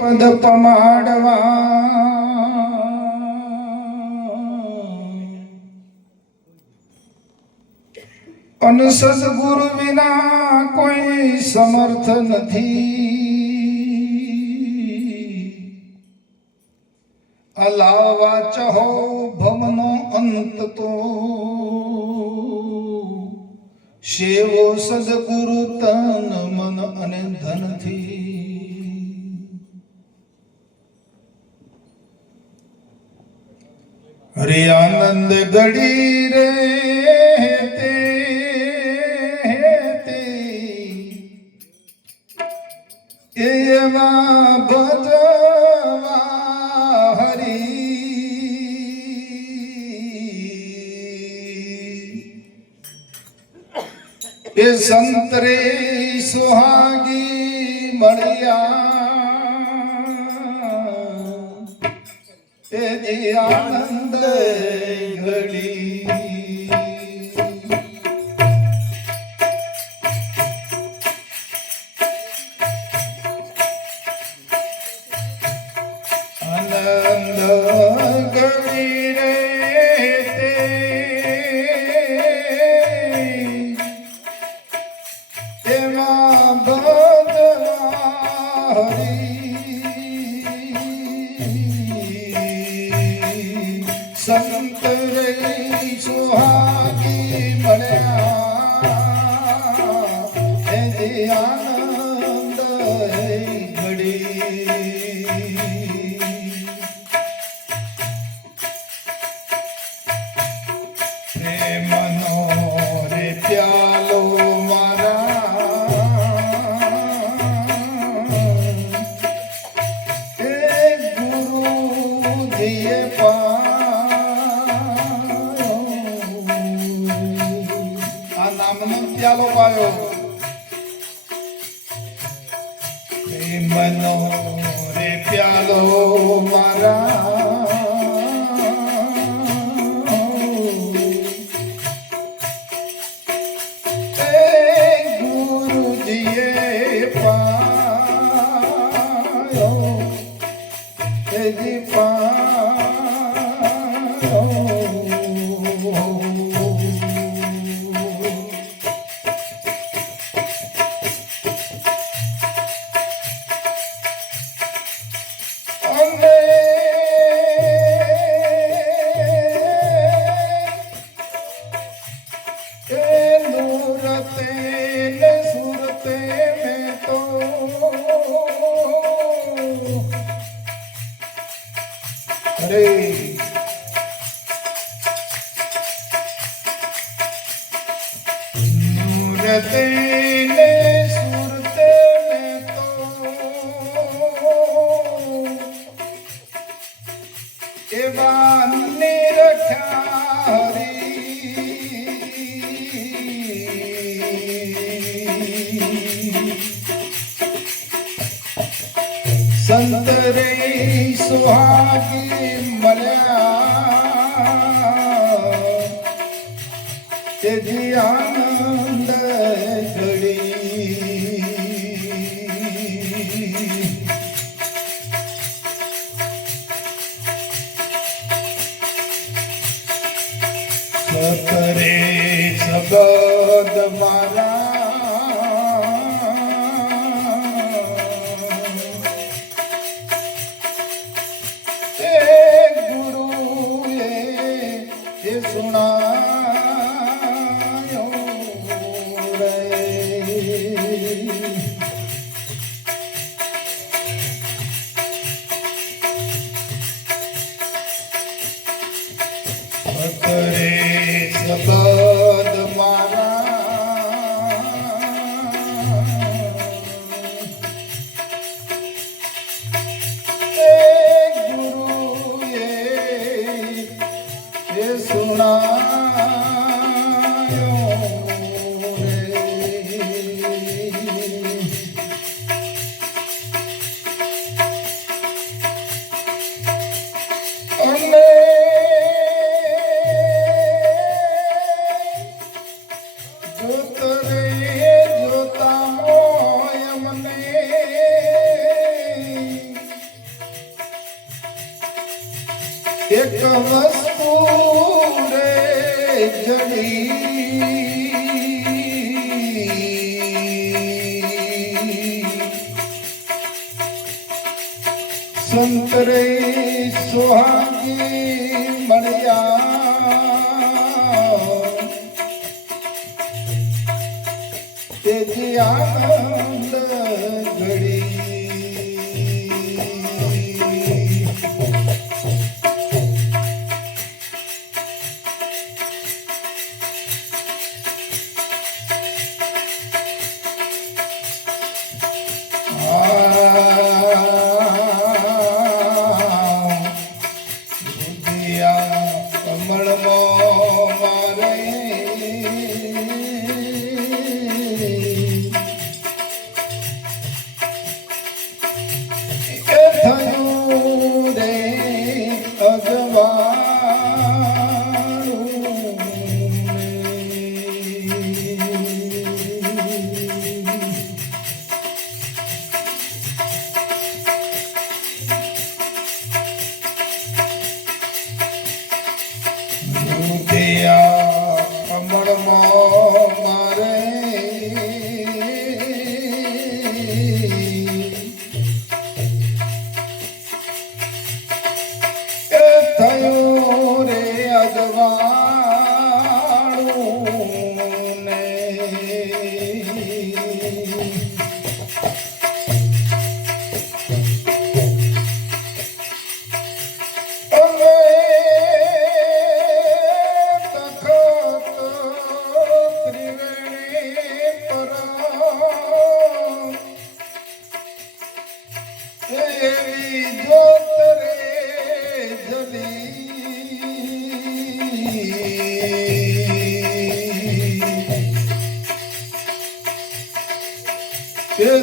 પદ પમાડવા અન સદગુરુ વિના કોઈ સમર્થ નથી. અલાવા ચહો ભવનો અંત તો સેવો સદગુરુ તન મન અને ધનથી. હરે આનંદ ગડી રે તે એવા ભજવા હરી. એ સંતરે સુહાગી મળ્યા એ જી આનંદ ઘડી. આનંદ ઘડી રે તેમાં ભજવા હરી. સંત રે સુહાગી મળ્યા એ આનંદ ઘડી. પ્રેમનો રે પ્યાલો મારા એ ગુરુજીએ પાયો. આ નામનો પ્યાલો પાયો. પ્રેમનો રે પ્યાલો મારા નૂરતે ને સુરતે મેં તો એવા નિરખ્યા હરી. સંત રે સુહાગી મળ્યા તેજી આનંદ ઘડી. સતરે સબદ મારા એ ગુરુએ એ સુણાયો રે. સતરે સબદ મારા એ ગુરુએ એ સુણાયો રે. અને એક વસ્તુ રે જડી સંતરે સુહાગી મળ્યા તેજી આનંદ ઘડી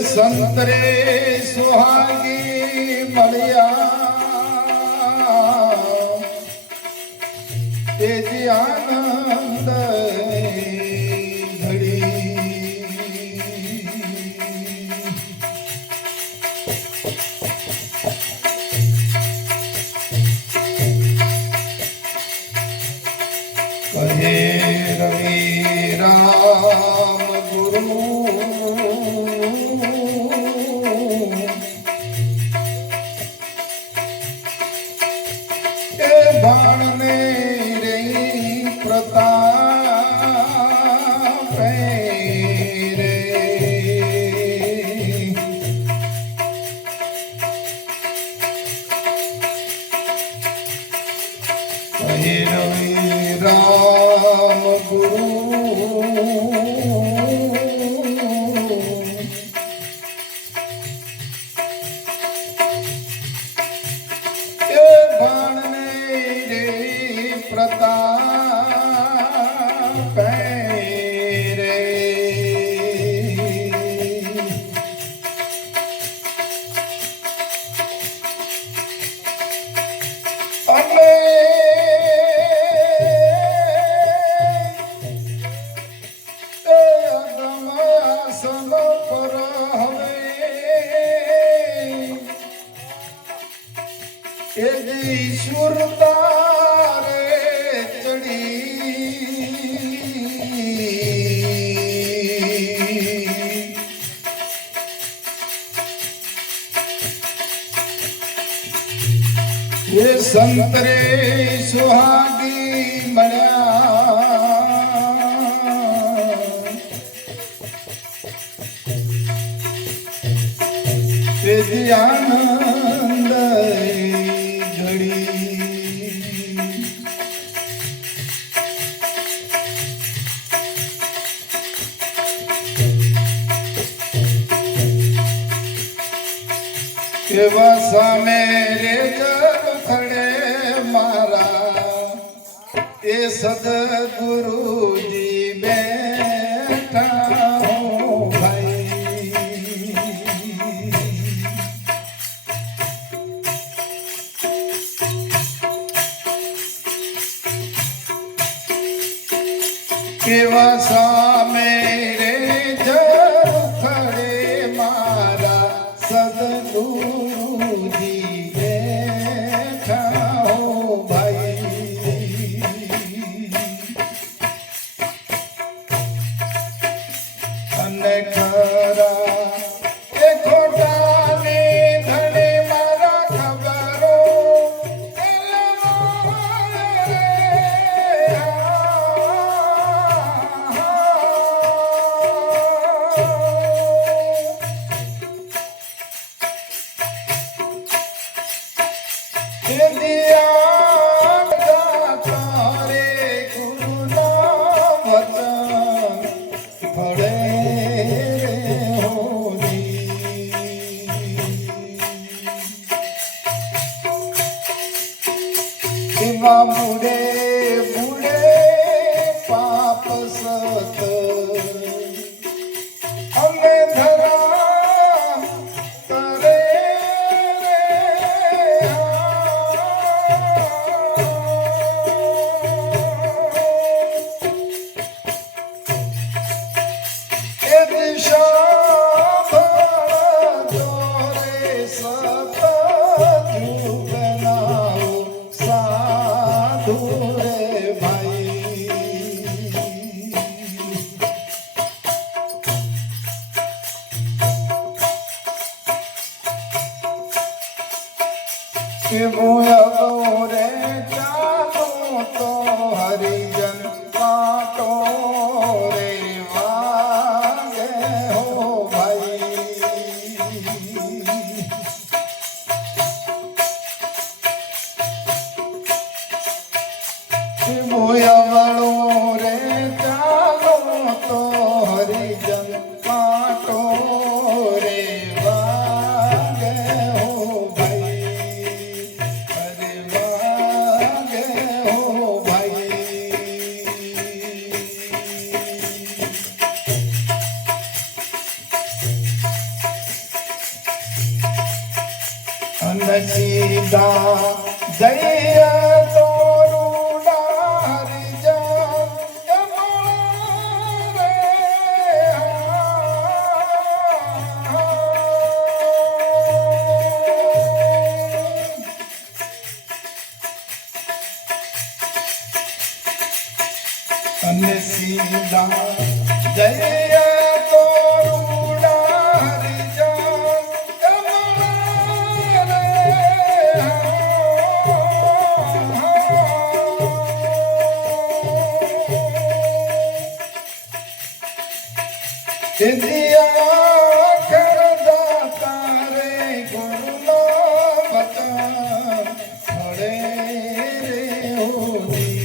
સંતરે સુહાગી મળ્યા તેજી આનંદ ઘડી કહે રવિ રામ ગુરુ બાણને રે પ્રતાપ રે કહે રવિ રામ ગુરુ પ્રતાપ રે અને અગમાસન પર હવે એ સુરતા ये संतरे सुहागी મળ્યા તેજી આનંદ ઘડી એવા સામે રે ખડે મારા એ સદગુરુજી બેઠા હો ભાઈ એવા સામે રે ખડે મારા સદગુરુજી બેઠા હો ભાઈ દિયા દાતા રે ગુરુના વચન ફળે રે હોની. એવા બુડે બુડે પાપ સત અમે ધરા કરે એ દિશા જોરે સત જુગનાઓ સાધુ રે ભાઈ. કે ભૂયો રે ચાલો તો હરિજન કાંટો રે વાગે હો ભાઈ. કે ભૂયો રે ચાલો તો હરિજન કાંટો રે વાગે હો ભાઈ. અરે વાગે હો ભાઈ. અને સીધા જય તોરુડા હરિજન રે અને સીધા જય તોરુડા હરિજન રે દિયા કરદાતા રે ગુરુના વચન ફળે રે હોની.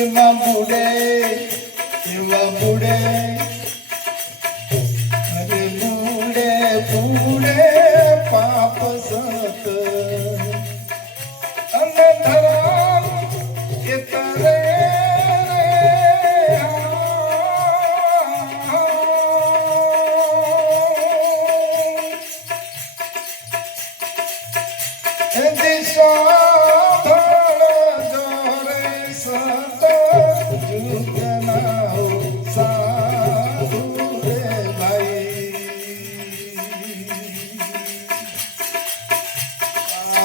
એવા બુડે અરે બુડે બુડે પાપ સત અને ધરા કે તરે એ દિશા જોરે સત જુગનાઓ સાધુ રે ભાઈ.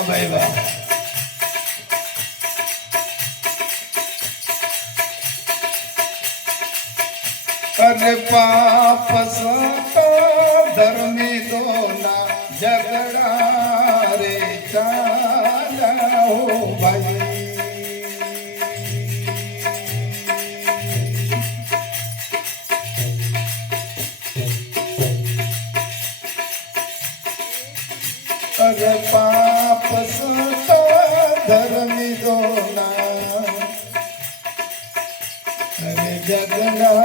ભાઈ વાહ. અરે પાપ સત ધર્મી દોના ઝઘડા રે ચાલ્યા હો ભાઈ. અરે પાપ સત ધર્મી દોના અરે જગના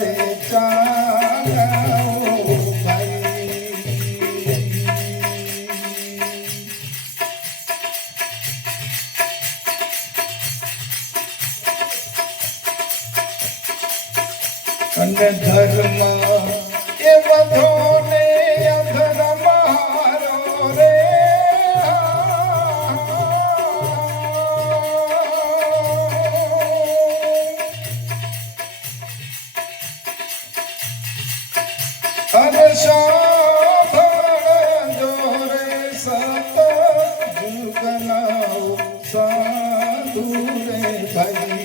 રે ચાલ્યા હો ભાઈ. અને ધર્મ એ બધો ને અધર્મ હારો રે અને સાધન જોરે સત જુગનાઓ સાધુ રે ભાઈ.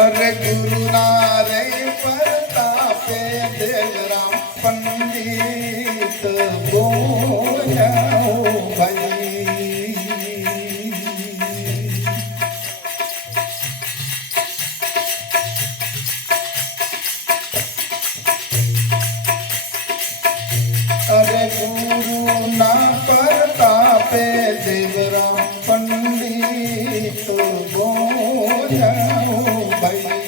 અરે ગુરુના રે પ્રતાપે દેવરામ પંડિત તો બોલ્યા ભાઈ અરે ગુરુ ના પ્રતાપે દેવરામ પંડિત બોલ્યા ભાઈ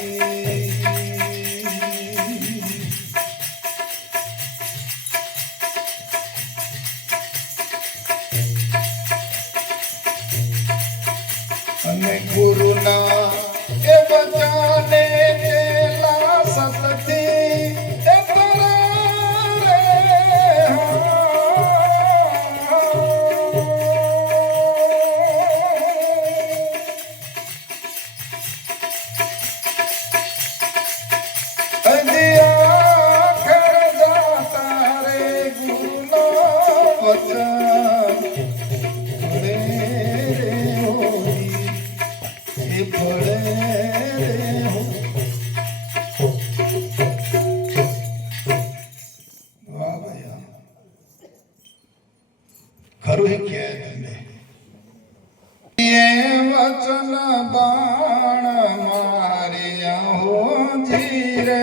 અને ગુરુના એ બચાને કેલા સતથી એ પરારે અજિયા ખરદા તારે ગુરુનો વચન પડે રે હોઈ એ પડે રે હો વાહ ભાઈ ખરું એ કે તમને એ વચન બાણ માર્યા હો ધીરે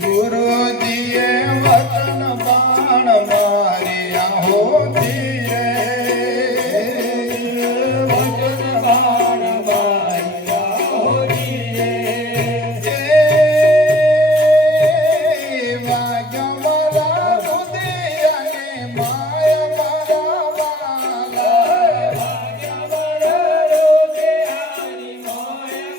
ગુરુજીએ વચન બાણ માર્યા હો ધીરે વચન બાણ માર્યા હો ધીરે વાગ્યા મારા રુદિયાને માયા મારા વાલા વાગ્યા મારા રુદિયાની માયા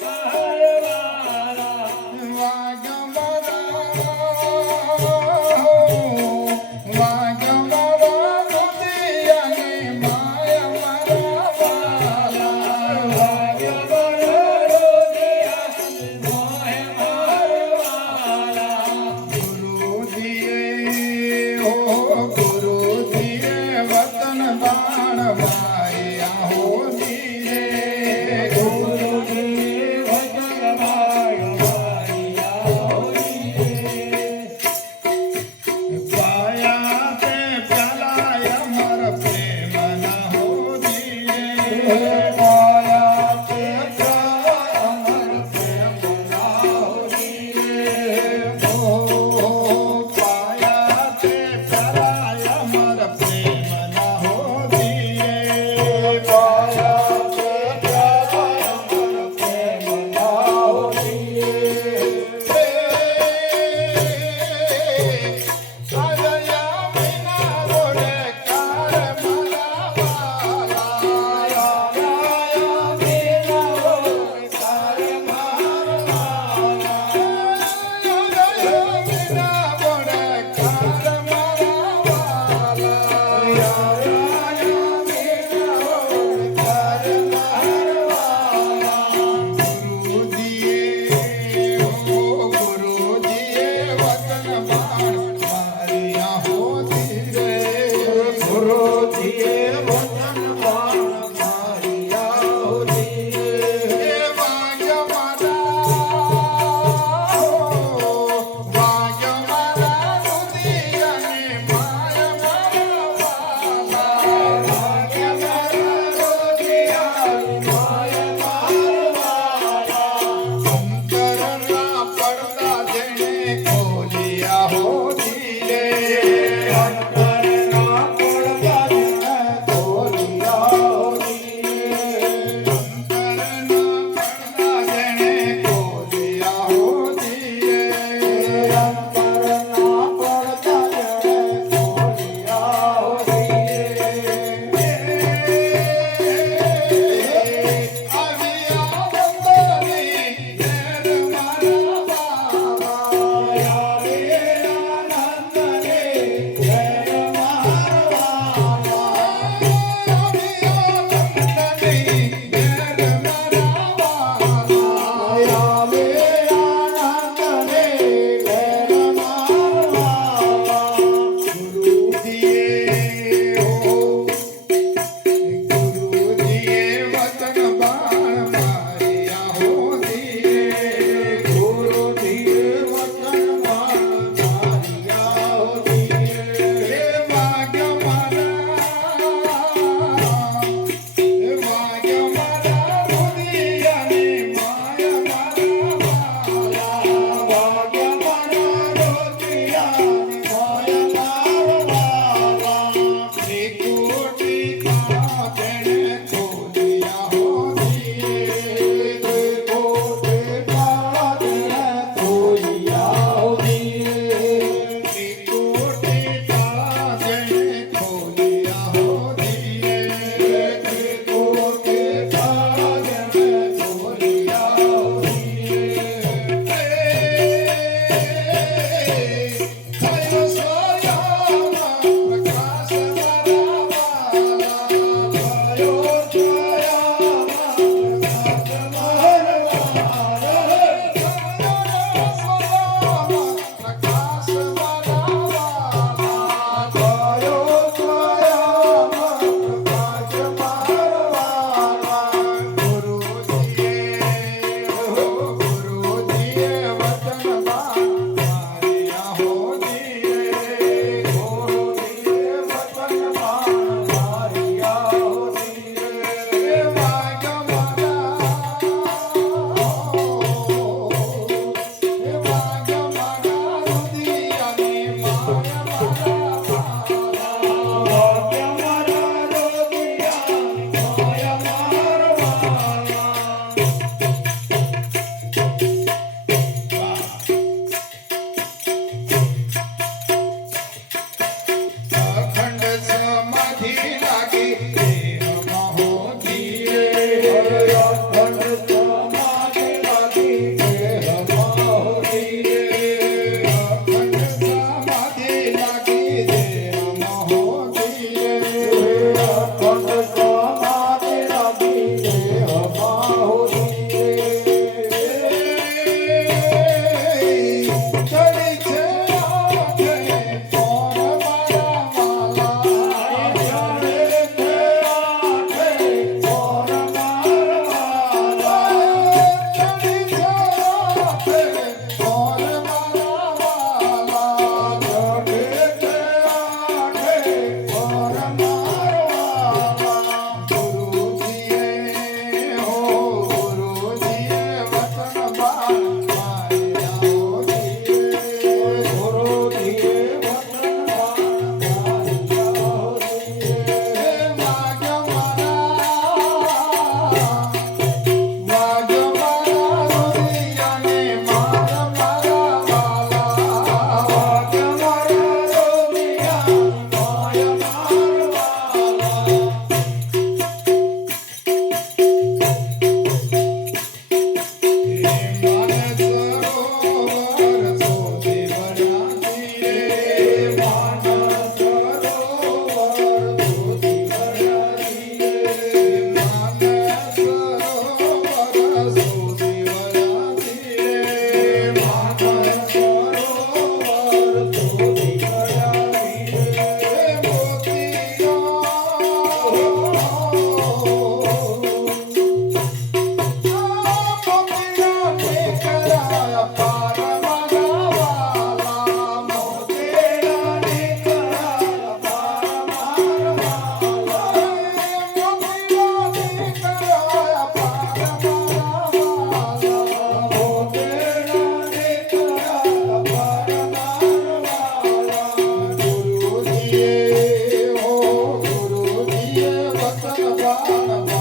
રામ